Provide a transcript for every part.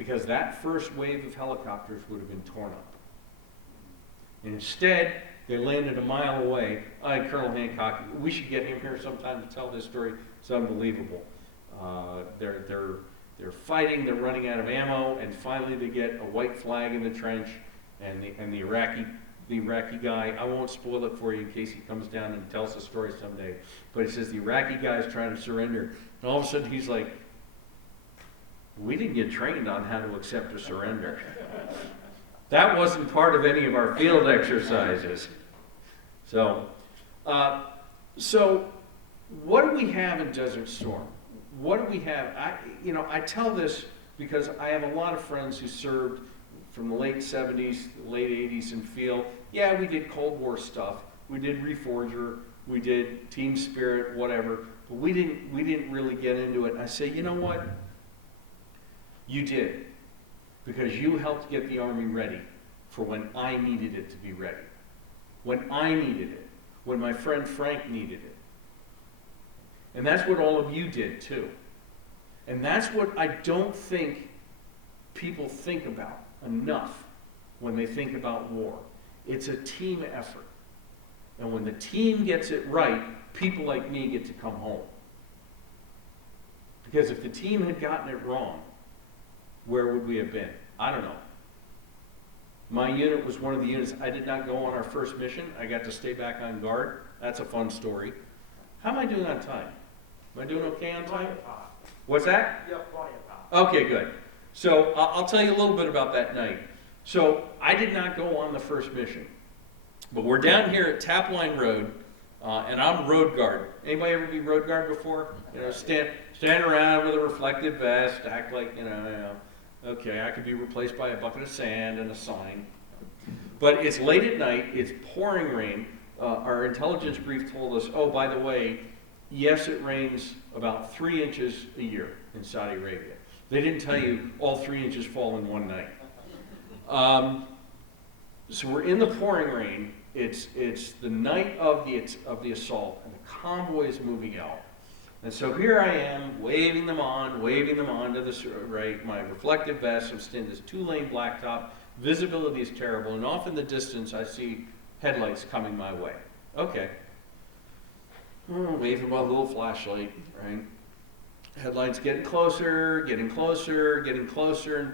because that first wave of helicopters would have been torn up. And instead, they landed a mile away. Colonel Hancock, we should get him here sometime to tell this story. It's unbelievable. They're fighting, they're running out of ammo, and finally they get a white flag in the trench, and the Iraqi guy, I won't spoil it for you in case he comes down and tells the story someday, but he says the Iraqi guy is trying to surrender, and all of a sudden he's like, we didn't get trained on how to accept a surrender. That wasn't part of any of our field exercises. So what do we have in Desert Storm? What do we have? I tell this because I have a lot of friends who served from the late 70s, late 80s in field. Yeah, we did Cold War stuff. We did Reforger. We did Team Spirit, whatever. But we didn't really get into it. And I say, you know what? You did. Because you helped get the Army ready for when I needed it to be ready. When I needed it. When my friend Frank needed it. And that's what all of you did too. And that's what I don't think people think about enough when they think about war. It's a team effort. And when the team gets it right, people like me get to come home. Because if the team had gotten it wrong, where would we have been? I don't know. My unit was one of the units. I did not go on our first mission. I got to stay back on guard. That's a fun story. How am I doing on time? Am I doing okay on time? What's that? Yep, plenty of time. Okay, good. So I'll tell you a little bit about that night. So I did not go on the first mission, but we're down here at Tapline Road, and I'm road guard. Anybody ever be road guard before? You know, stand around with a reflective vest, act like okay, I could be replaced by a bucket of sand and a sign. But it's late at night. It's pouring rain. Our intelligence brief told us, oh, by the way, yes, it rains about 3 inches a year in Saudi Arabia. They didn't tell you all 3 inches fall in one night. So we're in the pouring rain. It's the night of the assault, and the convoy is moving out. And so here I am, waving them on to the right. My reflective vest, I'm standing this 2-lane blacktop. Visibility is terrible, and off in the distance I see headlights coming my way. Okay. Waving my little flashlight, right? Headlights getting closer, and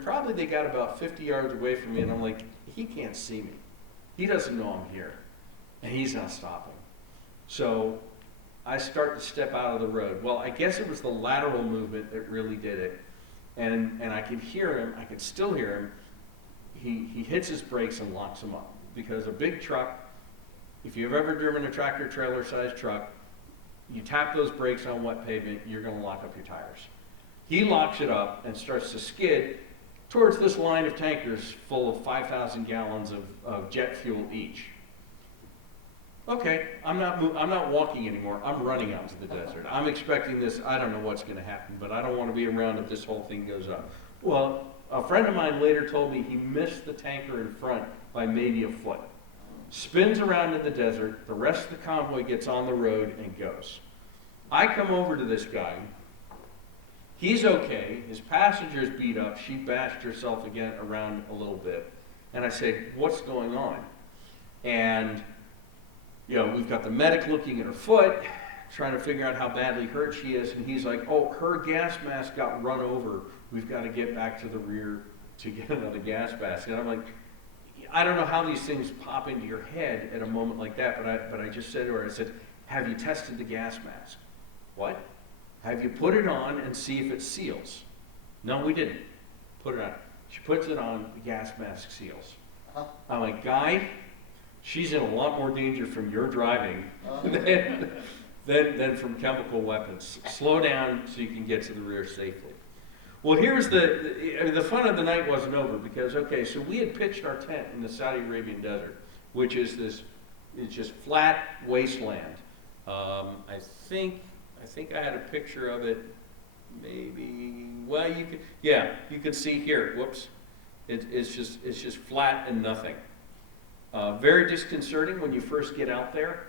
probably they got about 50 yards away from me, and I'm like, he can't see me. He doesn't know I'm here, and he's not stopping. So I start to step out of the road. Well, I guess it was the lateral movement that really did it, and I could hear him. I could still hear him. He hits his brakes and locks them up, because a big truck, if you've ever driven a tractor trailer sized truck, you tap those brakes on wet pavement, you're going to lock up your tires. He locks it up and starts to skid towards this line of tankers full of 5,000 gallons of jet fuel each. Okay, I'm not walking anymore. I'm running out to the desert. I'm expecting this. I don't know what's going to happen, but I don't want to be around if this whole thing goes up. Well, a friend of mine later told me he missed the tanker in front by maybe a foot. Spins around in the desert. The rest of the convoy gets on the road and goes. I come over to this guy. He's okay. His passenger's beat up. She bashed herself again around a little bit. And I said, what's going on? And we've got the medic looking at her foot, trying to figure out how badly hurt she is, and he's like, oh, her gas mask got run over. We've got to get back to the rear to get another gas mask. And I'm like, I don't know how these things pop into your head at a moment like that, but I just said to her, I said, have you tested the gas mask? What? Have you put it on and see if it seals? No, we didn't. Put it on. She puts it on, the gas mask seals. I'm like, guy, she's in a lot more danger from your driving than from chemical weapons. Slow down so you can get to the rear safely. Well, here's the fun of the night wasn't over, because, okay, so we had pitched our tent in the Saudi Arabian desert, which is it's just flat wasteland. I think I had a picture of it, maybe, well, you could see here, whoops. It's just flat and nothing. Very disconcerting when you first get out there.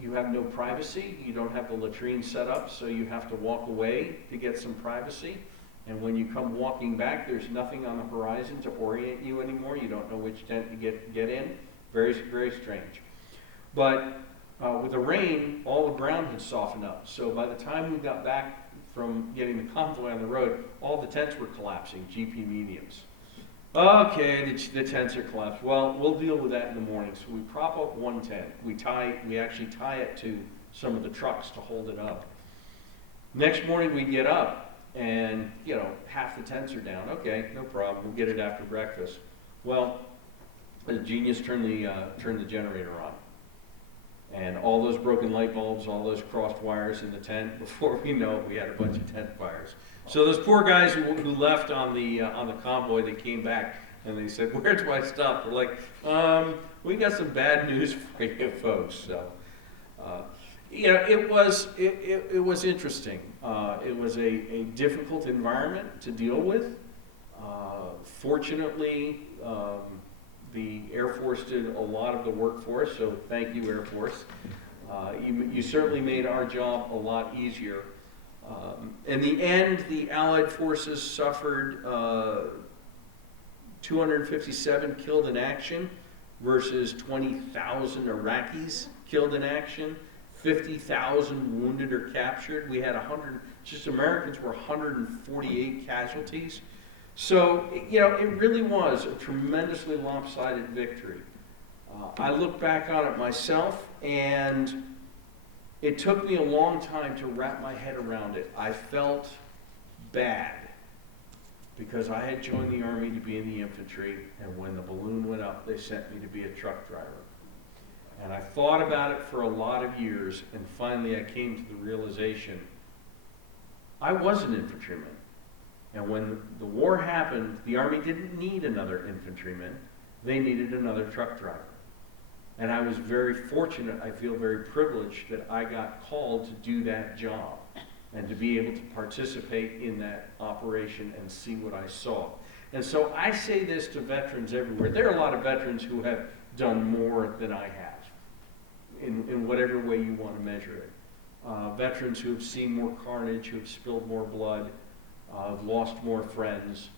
You have no privacy. You don't have the latrine set up, so you have to walk away to get some privacy. And when you come walking back, there's nothing on the horizon to orient you anymore. You don't know which tent to get in. Very, very strange. But with the rain, all the ground had softened up. So by the time we got back from getting the convoy on the road, all the tents were collapsing, GP mediums. Okay, the tents are collapsed. Well, we'll deal with that in the morning. So we prop up one tent. We actually tie it to some of the trucks to hold it up. Next morning we get up and, you know, half the tents are down. Okay, no problem. We'll get it after breakfast. Well, the genius turned the generator on. And all those broken light bulbs, all those crossed wires in the tent, before we know it, we had a bunch of tent fires. So those poor guys who left on the convoy, they came back and they said, "Where's my stuff?" We're like, "We got some bad news for you folks." So, you know, it was interesting. It was a difficult environment to deal with. Fortunately, the Air Force did a lot of the work for us, so thank you, Air Force. You certainly made our job a lot easier. In the end, the Allied forces suffered 257 killed in action versus 20,000 Iraqis killed in action, 50,000 wounded or captured. We had just Americans were 148 casualties. So, you know, it really was a tremendously lopsided victory. I look back on it myself, and it took me a long time to wrap my head around it. I felt bad because I had joined the Army to be in the infantry, and when the balloon went up, they sent me to be a truck driver. And I thought about it for a lot of years, and finally I came to the realization I was an infantryman. And when the war happened, the Army didn't need another infantryman. They needed another truck driver. And I was very fortunate, I feel very privileged that I got called to do that job and to be able to participate in that operation and see what I saw. And so I say this to veterans everywhere. There are a lot of veterans who have done more than I have, in whatever way you want to measure it. Veterans who have seen more carnage, who have spilled more blood, I've lost more friends,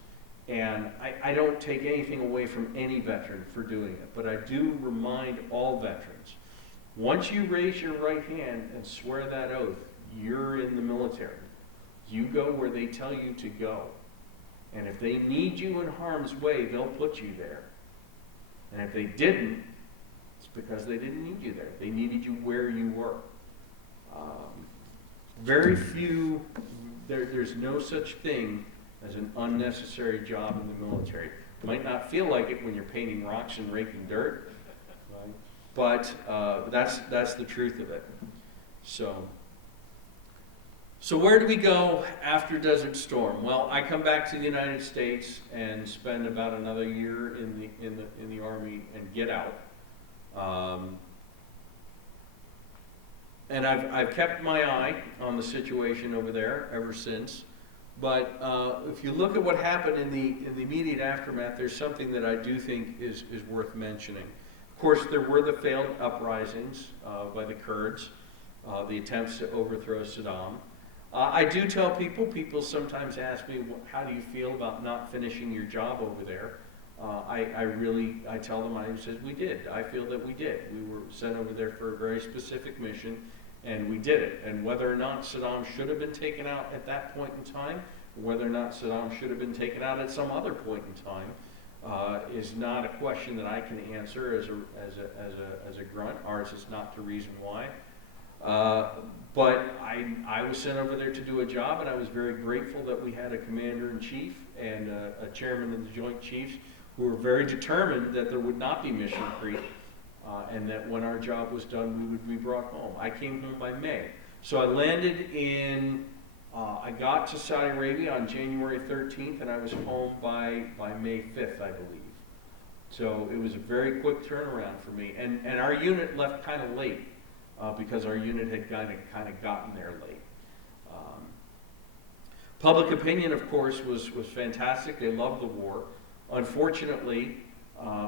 and I don't take anything away from any veteran for doing it, but I do remind all veterans, once you raise your right hand and swear that oath, you're in the military. You go where they tell you to go, and if they need you in harm's way, they'll put you there. And if they didn't, it's because they didn't need you there. They needed you where you were. Very few. There's no such thing as an unnecessary job in the military. You might not feel like it when you're painting rocks and raking dirt, right? But that's the truth of it. So where do we go after Desert Storm? Well, I come back to the United States and spend about another year in the Army and get out. And I've kept my eye on the situation over there ever since. But if you look at what happened in the immediate aftermath, there's something that I do think is worth mentioning. Of course, there were the failed uprisings by the Kurds, the attempts to overthrow Saddam. I do tell people sometimes ask me, how do you feel about not finishing your job over there? I tell them, I said, we did. I feel that we did. We were sent over there for a very specific mission, and we did it. And whether or not Saddam should have been taken out at that point in time, whether or not Saddam should have been taken out at some other point in time, is not a question that I can answer as a grunt. Ours is not the reason why. But I was sent over there to do a job, and I was very grateful that we had a commander-in-chief and a chairman of the Joint Chiefs who were very determined that there would not be mission creep, and that when our job was done, we would be brought home. I came home by May. So I landed I got to Saudi Arabia on January 13th, and I was home by May 5th, I believe. So it was a very quick turnaround for me. And our unit left kind of late, because our unit had kind of gotten there late. Public opinion, of course, was fantastic. They loved the war. Unfortunately,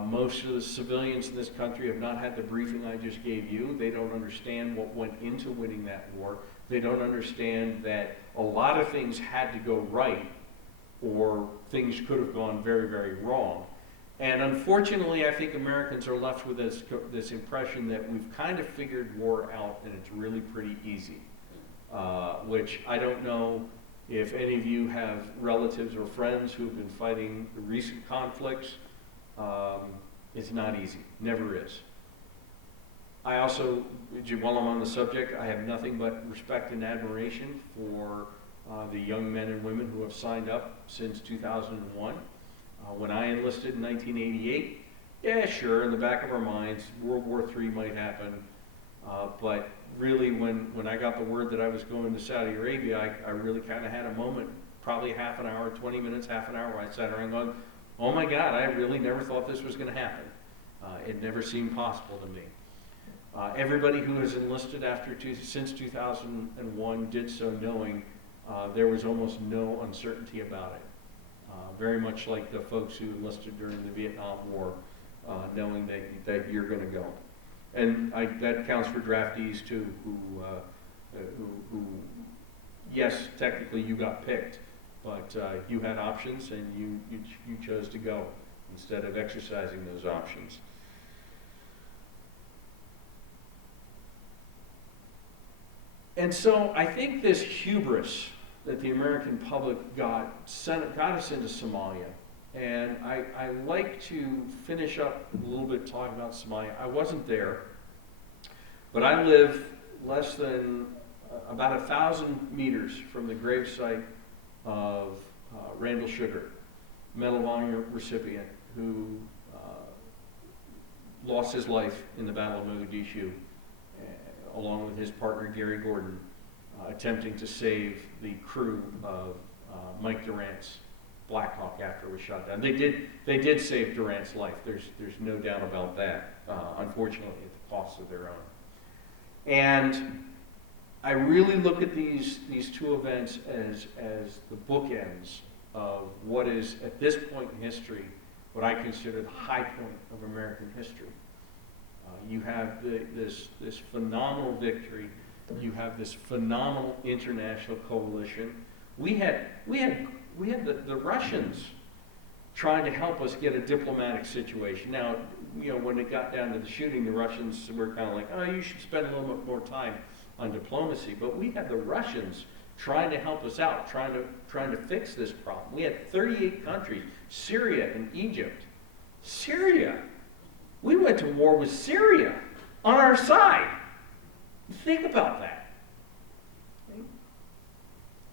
most of the civilians in this country have not had the briefing I just gave you. They don't understand what went into winning that war. They don't understand that a lot of things had to go right or things could have gone very, very wrong. And unfortunately, I think Americans are left with this impression that we've kind of figured war out and it's really pretty easy, which I don't know if any of you have relatives or friends who have been fighting the recent conflicts. It's not easy, never is. I also, while I'm on the subject, I have nothing but respect and admiration for the young men and women who have signed up since 2001. When I enlisted in 1988, yeah, sure, in the back of our minds, World War III might happen. But really, when I got the word that I was going to Saudi Arabia, I really kind of had a moment, probably half an hour, 20 minutes, half an hour, where I sat around going, oh my God, I really never thought this was going to happen. It never seemed possible to me. Everybody who has enlisted since 2001 did so knowing there was almost no uncertainty about it. Very much like the folks who enlisted during the Vietnam War, knowing that you're going to go. And that counts for draftees too, who, yes, technically you got picked, but you had options and you chose to go instead of exercising those options. And so I think this hubris that the American public got us into Somalia. And I like to finish up a little bit talking about Somalia. I wasn't there, but I live less than about 1,000 meters from the gravesite of Randall Sugar, Medal of Honor recipient who lost his life in the Battle of Mogadishu, along with his partner Gary Gordon, attempting to save the crew of Mike Durant's Black Hawk after it was shot down. They did save Durant's life. There's no doubt about that. Unfortunately, at the cost of their own. And I really look at these two events as the bookends of what is at this point in history what I consider the high point of American history. You have this phenomenal victory. You have this phenomenal international coalition. We had the Russians trying to help us get a diplomatic situation. Now, when it got down to the shooting, the Russians were kind of like, oh, you should spend a little bit more time on diplomacy. But we had the Russians trying to help us out, trying to fix this problem. We had 38 countries, Syria and Egypt. Syria. We went to war with Syria on our side. Think about that. A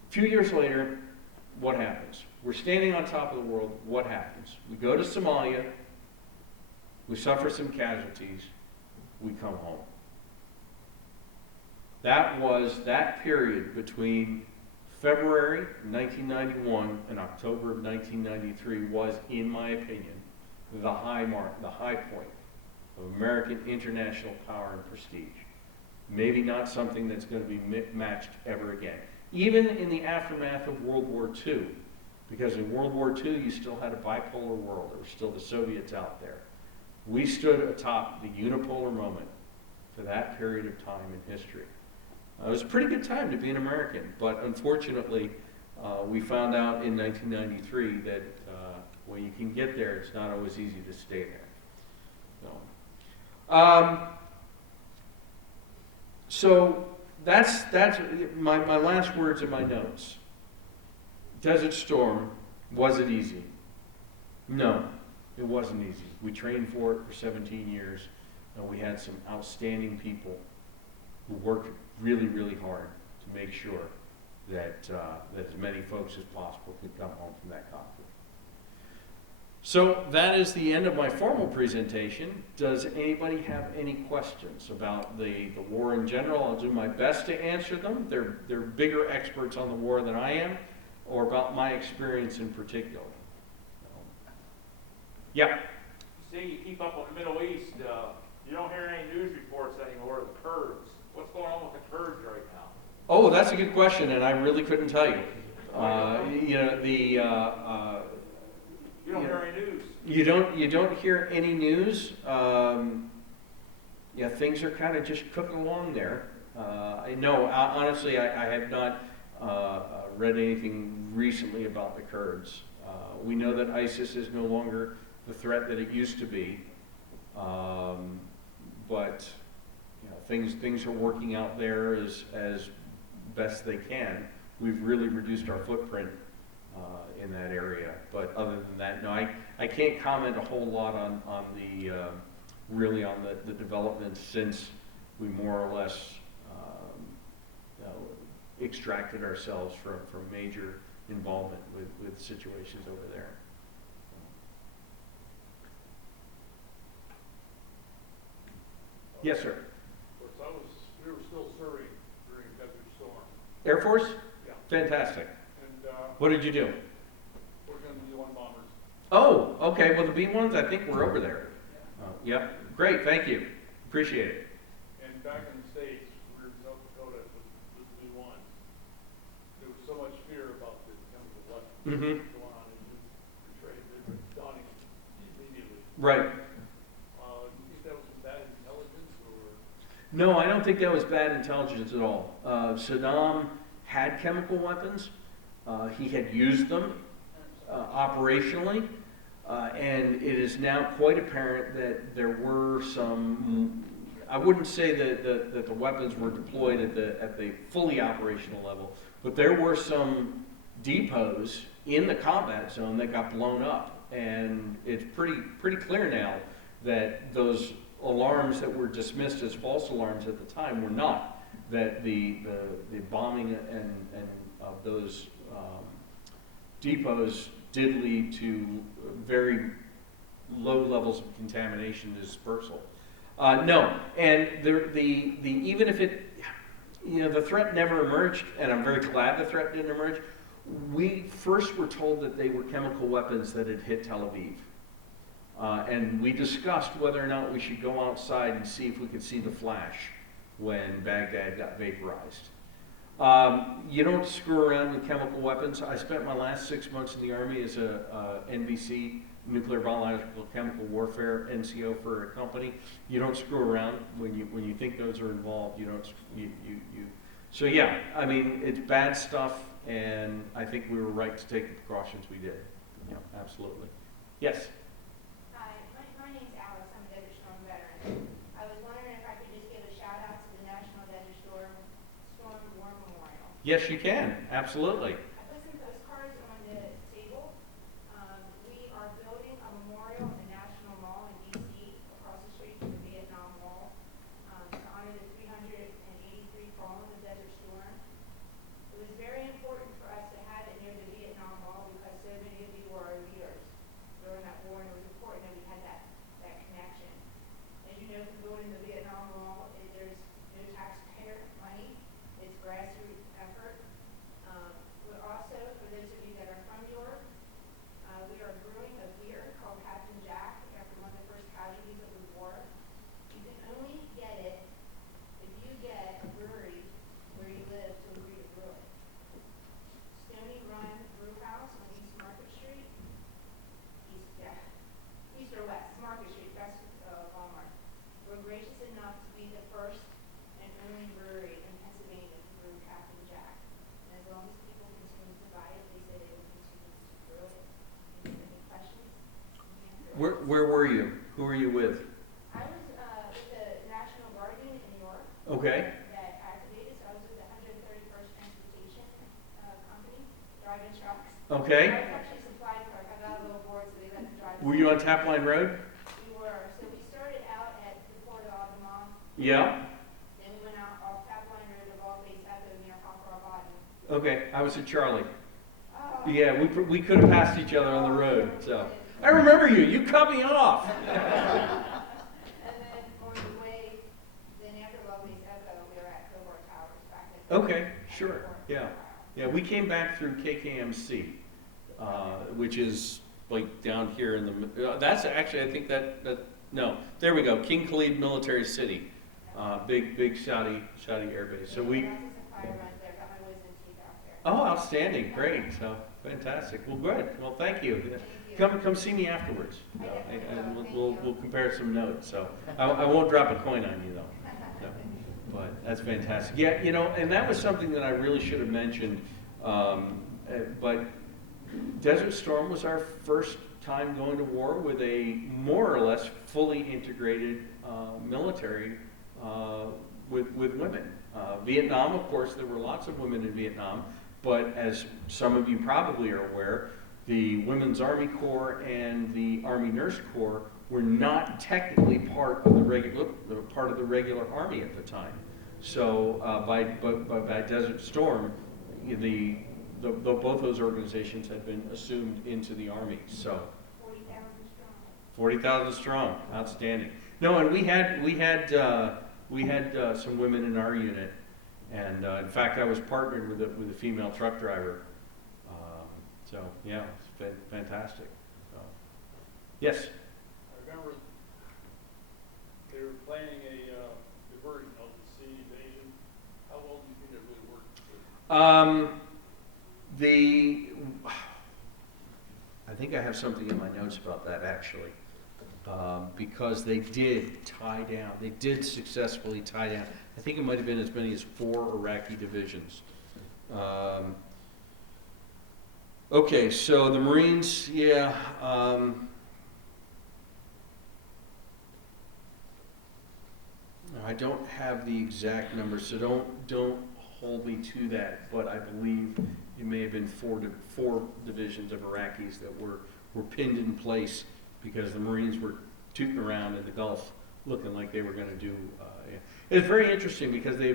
few years later, what happens? We're standing on top of the world. What happens? We go to Somalia. We suffer some casualties. We come home. That was that period between February 1991 and October of 1993 was, in my opinion, the high mark, the high point of American international power and prestige. Maybe not something that's going to be matched ever again. Even in the aftermath of World War II, because in World War II you still had a bipolar world. There were still the Soviets out there. We stood atop the unipolar moment for that period of time in history. It was a pretty good time to be an American, but unfortunately we found out in 1993 that when you can get there, it's not always easy to stay there. So that's my last words in my notes. Desert Storm, was it easy? No, it wasn't easy. We trained for it for 17 years, and we had some outstanding people who worked really, really hard to make sure that as many folks as possible could come home from that conflict. So that is the end of my formal presentation. Does anybody have any questions about the war in general? I'll do my best to answer them. They're bigger experts on the war than I am, or about my experience in particular. Yeah? You say you keep up with the Middle East. You don't hear any news reports anymore of the Kurds. What's going on with the Kurds right now? Oh, that's a good question, and I really couldn't tell you. You don't hear any news. You don't hear any news. Yeah, things are kind of just cooking along there. Honestly, I have not read anything recently about the Kurds. We know that ISIS is no longer the threat that it used to be, but you know, things are working out there as best they can. We've really reduced our footprint in that area, but other than that, no, I can't comment a whole lot on the really on the developments since we more or less you know, extracted ourselves from major involvement with situations over there. Yes, sir. Of course, we were still serving during Desert Storm. Air Force? Yeah. Fantastic. And, What did you do? working on the B-1 bombers. Oh, okay. Well, the B-1s, I think we're over there. Yep. Great. Thank you. Appreciate it. And back in the States, we were in South Dakota with B-1s. There was so much fear about the chemical weapons Mm-hmm. going on, and you portrayed they were dawning immediately. Right. Do you think that was some bad intelligence, or? No, I don't think that was bad intelligence at all. Saddam had chemical weapons. He had used them operationally. And it is now quite apparent that there were some, I wouldn't say that the weapons were deployed at the fully operational level, but there were some depots in the combat zone that got blown up. And it's pretty clear now that those alarms that were dismissed as false alarms at the time were not, that the bombing and of those depots did lead to very low levels of contamination and dispersal. No, and even if it, you know, the threat never emerged, and I'm very glad the threat didn't emerge. We first were told that they were chemical weapons that had hit Tel Aviv. And we discussed whether or not we should go outside and see if we could see the flash when Baghdad got vaporized. You don't screw around with chemical weapons. I spent my last 6 months in the Army as a NBC, nuclear biological chemical warfare NCO for a company. You don't screw around when you think those are involved. You don't. So yeah, I mean, it's bad stuff, and I think we were right to take the precautions we did. Yeah, absolutely. Yes. Hi, my name's Alice. I'm a Desert Storm veteran. I was wondering if I could just give a shout out to the National Desert Storm War Memorial. Yes, you can. Absolutely. I put some postcards on the table. We are building a memorial in the National Mall in D.C. across the street from the Vietnam Wall to honor the 383 fallen of Desert Storm. It was very important for us to have it near the Vietnam Wall because so many of you were our leaders during that war, and it was important that we had that connection. As you know, from building the Vietnam Wall, there's no taxpayer money. It's grassroots effort. But also, for those of you that are from York, we are brewing a beer called Captain Jack after one of the first casualties of the war. You can only get it if you get a brewery where you live to agree to brew it. Stony Run Brew House on East Market Street. East or West, Market Street, that's Walmart. We're gracious enough to be the first and only brewery in Pennsylvania to brew Captain Jack. And as long as people continue to buy it, they say they will continue to brew it. If you have any questions, you can answer it. Where were you? Who were you with? I was with the National Guardian in New York. Okay. That activated, so I was with the 131st Transportation Company, driving trucks. Okay. I was actually supplied for, I got a little board, so they let me drive. Were you on Tapline Road? We were, so we started out at the Port of Albemarle, Yeah. then we went out off Tapline Road to ALLVETS near Hopper Bottom. Okay. I was at Charlie. Oh. Yeah, we could have passed each other on the road. So I remember you. You cut me off. And then on the way, then after ALLVETS we were at Cobar Towers back at. Okay. Sure. Yeah. Yeah. We came back through KKMC, which is like down here in the. That's actually, I think no. There we go. King Khalid Military City, big Saudi air base. So we. I did some fire runs there, got my wisdom teeth out there. Oh, outstanding! Great. So fantastic. Well, good. Well, thank you. Thank you. Come see me afterwards, I definitely and will. Thank we'll you. compare some notes. So I won't drop a coin on you though. No. But that's fantastic. Yeah, you know, and that was something that I really should have mentioned. But Desert Storm was our first time going to war with a more or less fully integrated military with women. Vietnam, of course, there were lots of women in Vietnam, but as some of you probably are aware, the Women's Army Corps and the Army Nurse Corps were not technically part of the regular Army at the time. So by Desert Storm, both those organizations had been assumed into the Army. So 40,000 strong. 40,000 strong, outstanding. No, and we had some women in our unit, and in fact, I was partnered with a female truck driver. So yeah, it's fantastic. So, yes. I remember they were planning a diversion of the sea invasion. How well do you think that really worked? I think I have something in my notes about that actually, because they did successfully tie down. I think it might have been as many as 4 Iraqi divisions. Okay, so the Marines, yeah. I don't have the exact number, so don't hold me to that. But I believe it may have been 4 divisions of Iraqis that were pinned in place because the Marines were tooting around in the Gulf, looking like they were going to do. Yeah. It's very interesting because they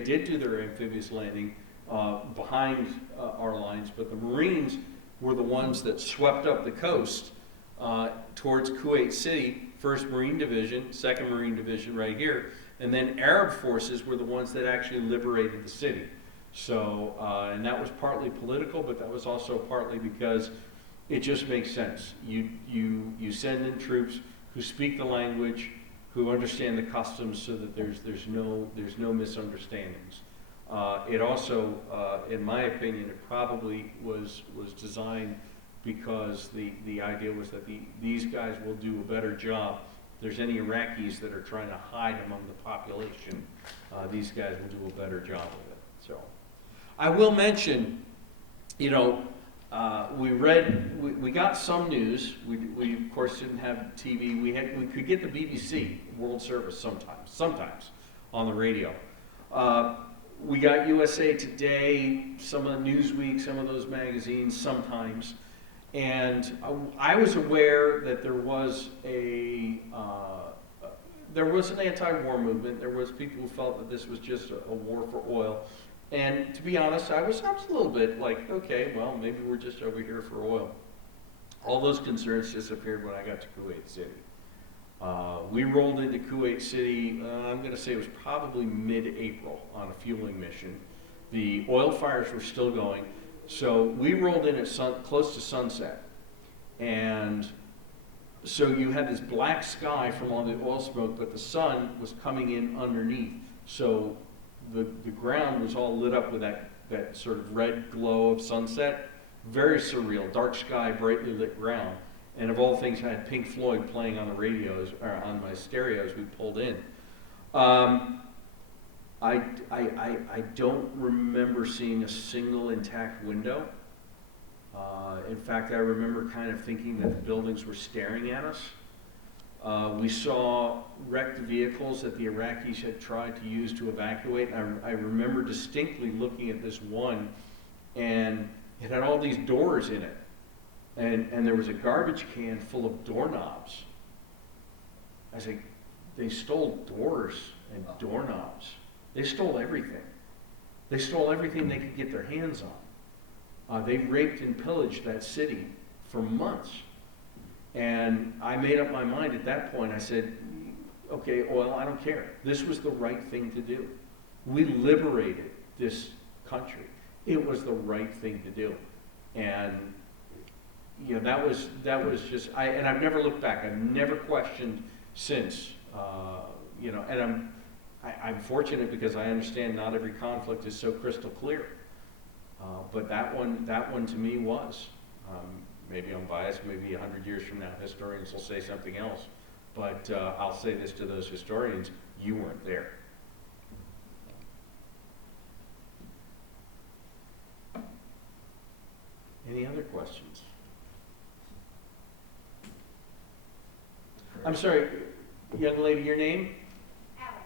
did do their amphibious landing behind our lines, but the Marines were the ones that swept up the coast towards Kuwait City, 1st Marine Division, 2nd Marine Division right here, and then Arab forces were the ones that actually liberated the city. So, and that was partly political, but that was also partly because it just makes sense. You send in troops who speak the language, who understand the customs, so that there's no misunderstandings. It also, in my opinion, it probably was designed because the idea was that these guys will do a better job. If there's any Iraqis that are trying to hide among the population, these guys will do a better job of it. So, I will mention, you know, we got some news. We of course didn't have TV. We could get the BBC World Service sometimes on the radio. We got USA Today, some of Newsweek, some of those magazines sometimes. And I was aware that there was an anti-war movement. There was people who felt that this was just a war for oil. And to be honest, I was a little bit like, okay, well, maybe we're just over here for oil. All those concerns disappeared when I got to Kuwait City. We rolled into Kuwait City, I'm going to say it was probably mid-April on a fueling mission. The oil fires were still going. So we rolled in at close to sunset. And so you had this black sky from all the oil smoke, but the sun was coming in underneath. So the ground was all lit up with that sort of red glow of sunset. Very surreal, dark sky, brightly lit ground. And of all things, I had Pink Floyd playing on the radios, or on my stereos we pulled in. I don't remember seeing a single intact window. In fact, I remember kind of thinking that the buildings were staring at us. We saw wrecked vehicles that the Iraqis had tried to use to evacuate. I remember distinctly looking at this one, and it had all these doors in it. And there was a garbage can full of doorknobs. I was like, they stole doors and doorknobs. They stole everything. They stole everything they could get their hands on. They raped and pillaged that city for months. And I made up my mind at that point. I said, okay, oil, I don't care. This was the right thing to do. We liberated this country. It was the right thing to do. And you know, that was just, and I've never looked back. I've never questioned since, you know, and I'm fortunate because I understand not every conflict is so crystal clear. But that one to me was. Maybe I'm biased, maybe 100 years from now historians will say something else. But I'll say this to those historians, you weren't there. Any other questions? I'm sorry, young lady, your name? Alex.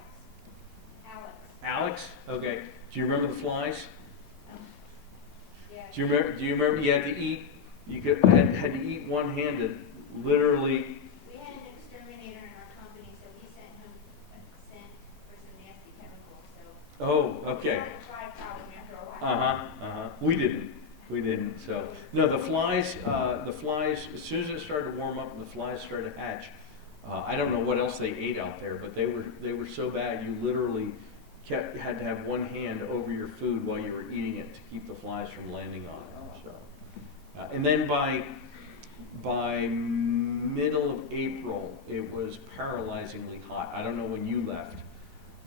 Alex. Alex? Okay. Do you remember the flies? Yeah. Do you remember you had to eat, had to eat one-handed, literally? We had an exterminator in our company, so we sent him a scent for some nasty chemicals, so. Oh, okay. We had a fly problem after a while. Uh-huh. We didn't, so. No, the flies, as soon as it started to warm up and the flies started to hatch, I don't know what else they ate out there, but they were so bad, you literally had to have one hand over your food while you were eating it to keep the flies from landing on it, so. And then by middle of April, it was paralyzingly hot. I don't know when you left,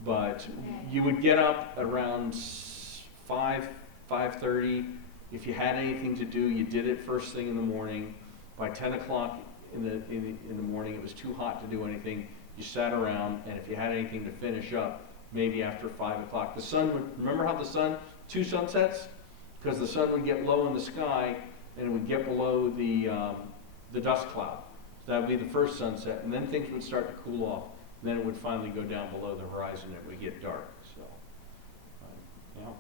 but you would get up around 5:30. If you had anything to do, you did it first thing in the morning. By 10 o'clock in the morning, it was too hot to do anything. You sat around, and if you had anything to finish up, maybe after 5 o'clock, the sun would, remember how the sun, 2 sunsets? Because the sun would get low in the sky, and it would get below the dust cloud. So that would be the first sunset, and then things would start to cool off. And then it would finally go down below the horizon, and it would get dark, so. Yeah.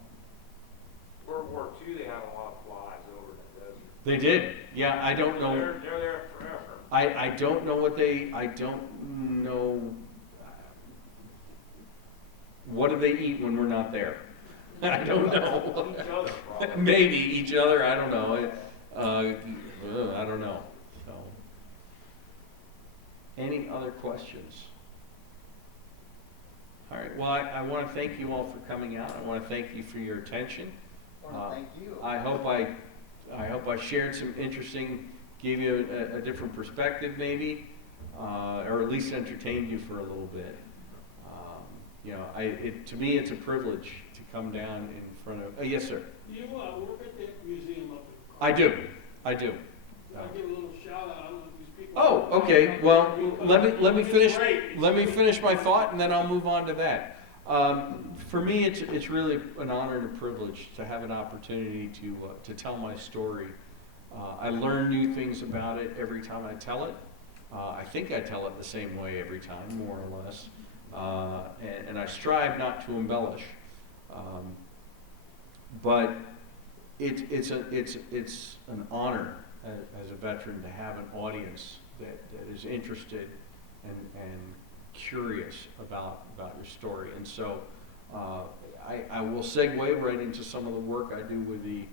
World War II, they had a lot of flies over in the desert. They did, yeah, I don't know. They're there forever. I don't know I don't know, what do they eat when we're not there? I don't know. Each other, probably. Maybe each other, I don't know. I don't know, so. Any other questions? All right, well, I want to thank you all for coming out. I want to thank you for your attention. Thank you. I hope I shared some interesting, gave you a different perspective maybe, or at least entertained you for a little bit. You know, to me, it's a privilege to come down in front of, yes, sir. You work at that museum up at. I do. I'll give a little shout out, I don't know if these people. Oh, okay, well, let me finish, It's great. let me finish my thought and then I'll move on to that. For me, it's really an honor and a privilege to have an opportunity to tell my story. I learn new things about it every time I tell it. I think I tell it the same way every time, more or less. And I strive not to embellish. But it's an honor as a veteran to have an audience that is interested and curious about your story. And so I will segue right into some of the work I do with the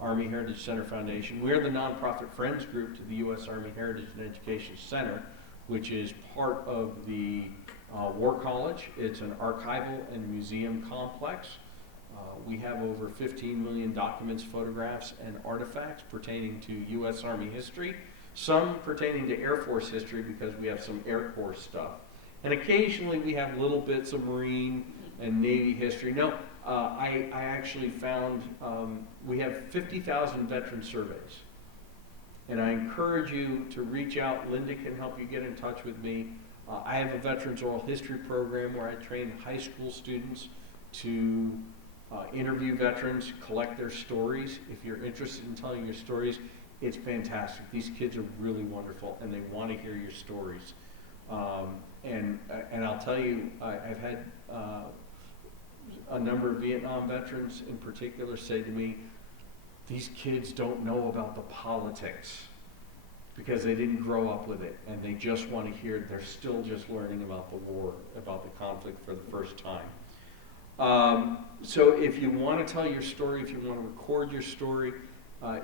Army Heritage Center Foundation. We're the nonprofit friends group to the U.S. Army Heritage and Education Center, which is part of the War College. It's an archival and museum complex. We have over 15 million documents, photographs, and artifacts pertaining to U.S. Army history, some pertaining to Air Force history because we have some Air Corps stuff. And occasionally we have little bits of Marine and Navy history. No, I actually found we have 50,000 veteran surveys. And I encourage you to reach out. Linda can help you get in touch with me. I have a Veterans Oral History program where I train high school students to interview veterans, collect their stories. If you're interested in telling your stories, it's fantastic. These kids are really wonderful and they want to hear your stories. And I'll tell you, I've had a number of Vietnam veterans in particular say to me, these kids don't know about the politics because they didn't grow up with it and they just want to hear, they're still just learning about the war, about the conflict for the first time. So if you want to tell your story, if you want to record your story,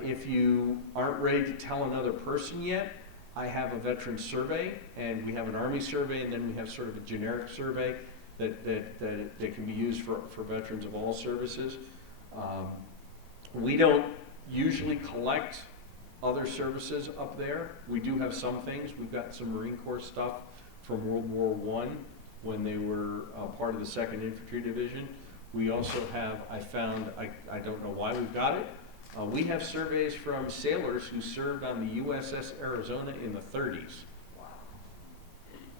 if you aren't ready to tell another person yet, I have a veteran survey, and we have an Army survey, and then we have sort of a generic survey that can be used for veterans of all services. We don't usually collect other services up there. We do have some things. We've got some Marine Corps stuff from World War I when they were part of the 2nd Infantry Division. We also have, I don't know why we've got it, we have surveys from sailors who served on the USS Arizona in the 30s. Wow.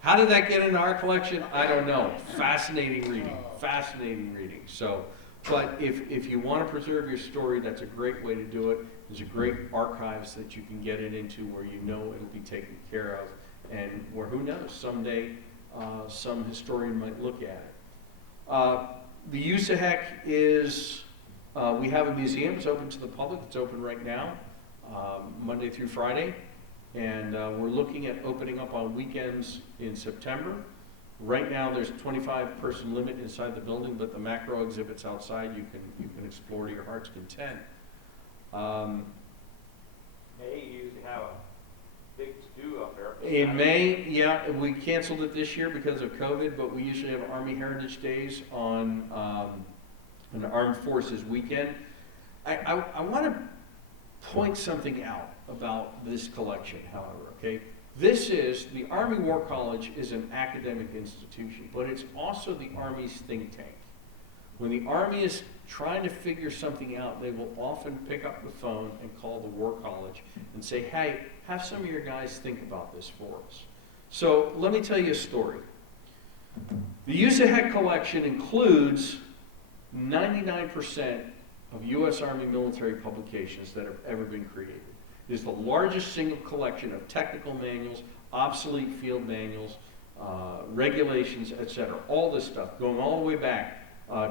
How did that get into our collection? I don't know. Fascinating reading, fascinating reading. So But if you want to preserve your story, that's a great way to do it. There's a great archives that you can get it into where you know it'll be taken care of, and where, who knows, someday some historian might look at it. The USAHEC is, we have a museum. It's open to the public. It's open right now, Monday through Friday. And we're looking at opening up on weekends in September. Right now, there's a 25-person limit inside the building, but the macro exhibits outside you can explore to your heart's content. May you usually have a big to-do up there. In May, yeah, we canceled it this year because of COVID, but we usually have Army Heritage Days on an Armed Forces weekend. I want to point something out about this collection, however, okay? The Army War College is an academic institution, but it's also the Army's think tank. When the Army is trying to figure something out, they will often pick up the phone and call the War College and say, hey, have some of your guys think about this for us. So let me tell you a story. The USAHEC collection includes 99% of U.S. Army military publications that have ever been created. It is the largest single collection of technical manuals, obsolete field manuals, regulations, etc. All this stuff, going all the way back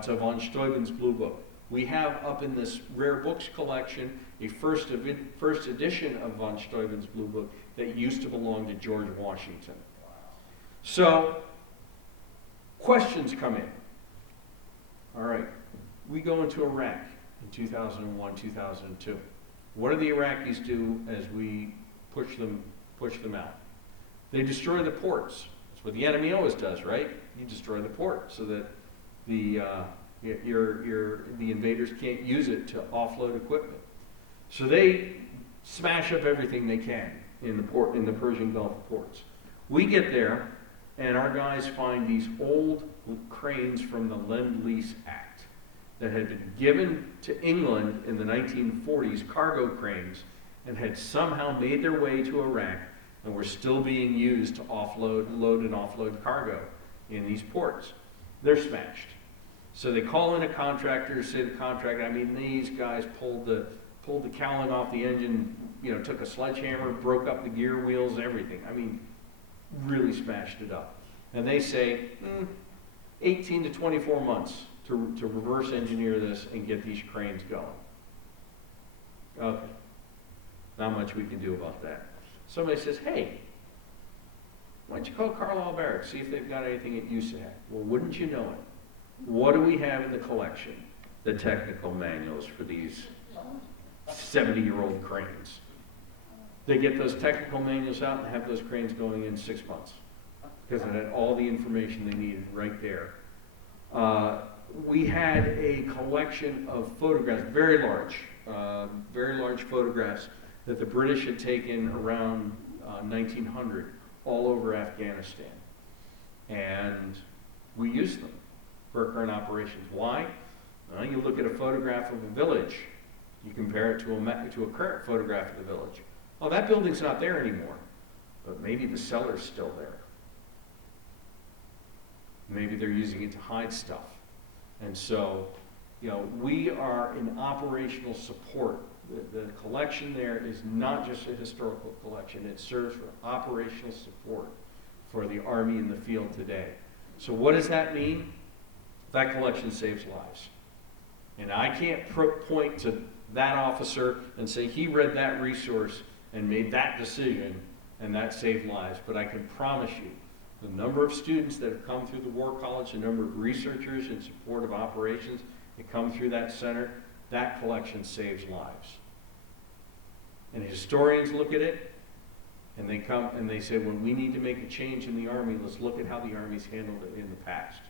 to von Steuben's Blue Book. We have up in this rare books collection a first edition of von Steuben's Blue Book that used to belong to George Washington. So, questions come in. All right, we go into Iraq in 2001, 2002. What do the Iraqis do as we push them out? They destroy the ports. That's what the enemy always does, right? You destroy the port so that the invaders can't use it to offload equipment. So they smash up everything they can in the Persian Gulf ports. We get there, and our guys find these old cranes from the Lend-Lease Act that had been given to England in the 1940s, cargo cranes, and had somehow made their way to Iraq and were still being used to load and offload cargo in these ports. They're smashed. So they call in a contractor, say the contractor, I mean, these guys pulled the cowling off the engine, took a sledgehammer, broke up the gear wheels, everything. I mean, really smashed it up. And they say, 18 to 24 months to reverse engineer this and get these cranes going. Okay, not much we can do about that. Somebody says, hey, why don't you call Carlisle Barracks, see if they've got anything at USAHEC? Well, wouldn't you know it? What do we have in the collection? The technical manuals for these 70-year-old cranes. They get those technical manuals out and have those cranes going in 6 months because it had all the information they needed right there. We had a collection of photographs, very large photographs that the British had taken around 1900 all over Afghanistan. And we used them for our current operations. Why? Well, you look at a photograph of a village, you compare it to a current photograph of the village. Oh, that building's not there anymore, but maybe the cellar's still there. Maybe they're using it to hide stuff. And so, we are in operational support. The collection there is not just a historical collection. It serves for operational support for the Army in the field today. So what does that mean? That collection saves lives. And I can't point to that officer and say he read that resource and made that decision and that saved lives. But I can promise you, the number of students that have come through the War College, the number of researchers in support of operations that come through that center, that collection saves lives. And historians look at it, and they come and they say, when we need to make a change in the Army, let's look at how the Army's handled it in the past.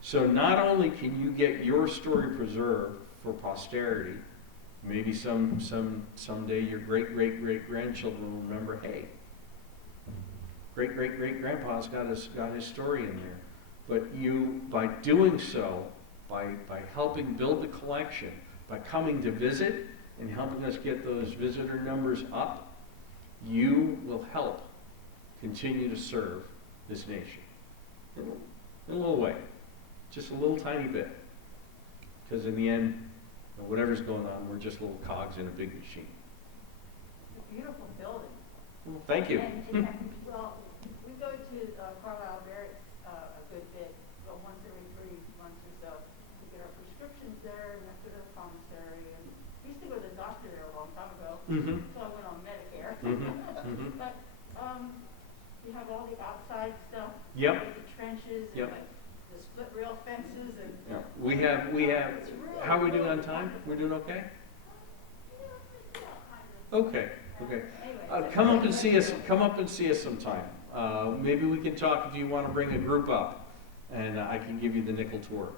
So not only can you get your story preserved for posterity, maybe someday your great-great-great-grandchildren will remember, hey, great-great-great-grandpa's got his story in there. But you, by doing so, by helping build the collection, by coming to visit and helping us get those visitor numbers up, you will help continue to serve this nation. In a little way, just a little tiny bit. Because in the end, you know, whatever's going on, we're just little cogs in a big machine. It's a beautiful building. Well, thank you. Well, we go to Carlisle ALLVETS a good bit, well, once every 3 months or so. We get our prescriptions there, and after the commissary, and we used to go to the doctor there a long time ago, Mm-hmm. so I went on Medicare. Mm-hmm. But, you have all the outside stuff. Yep. Like the trenches, Yep. and like the split rail fences, and. Yeah. We have, It's really, how are we doing on really time? wonderful. We're doing okay? Yeah, kind of. Okay, okay. Anyway, Come up and see us, come up and see us sometime. Maybe we can talk if you want to bring a group up, and I can give you the nickel tour.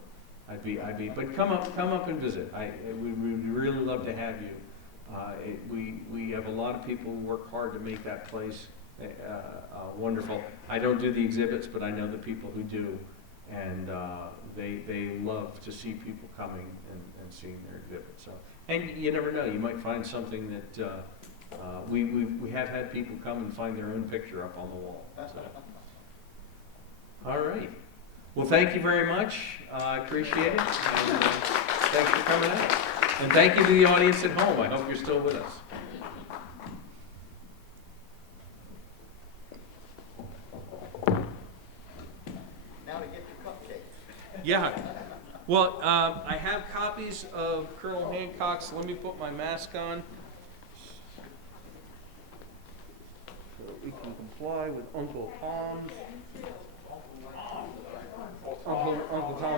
But come up and visit. We'd really love to have you. We have a lot of people who work hard to make that place wonderful. I don't do the exhibits, but I know the people who do, and they love to see people coming and seeing their exhibits. So, and you never know, you might find something that we have had people come and find their own picture up on the wall. So. All right. Well, thank you very much. I appreciate it. And, thanks for coming out. And thank you to the audience at home. I hope you're still with us. Now to get your cupcakes. Yeah. Well, I have copies of Colonel Hancock's. Let me put my mask on so we can comply with Uncle Tom's. Uncle Tom's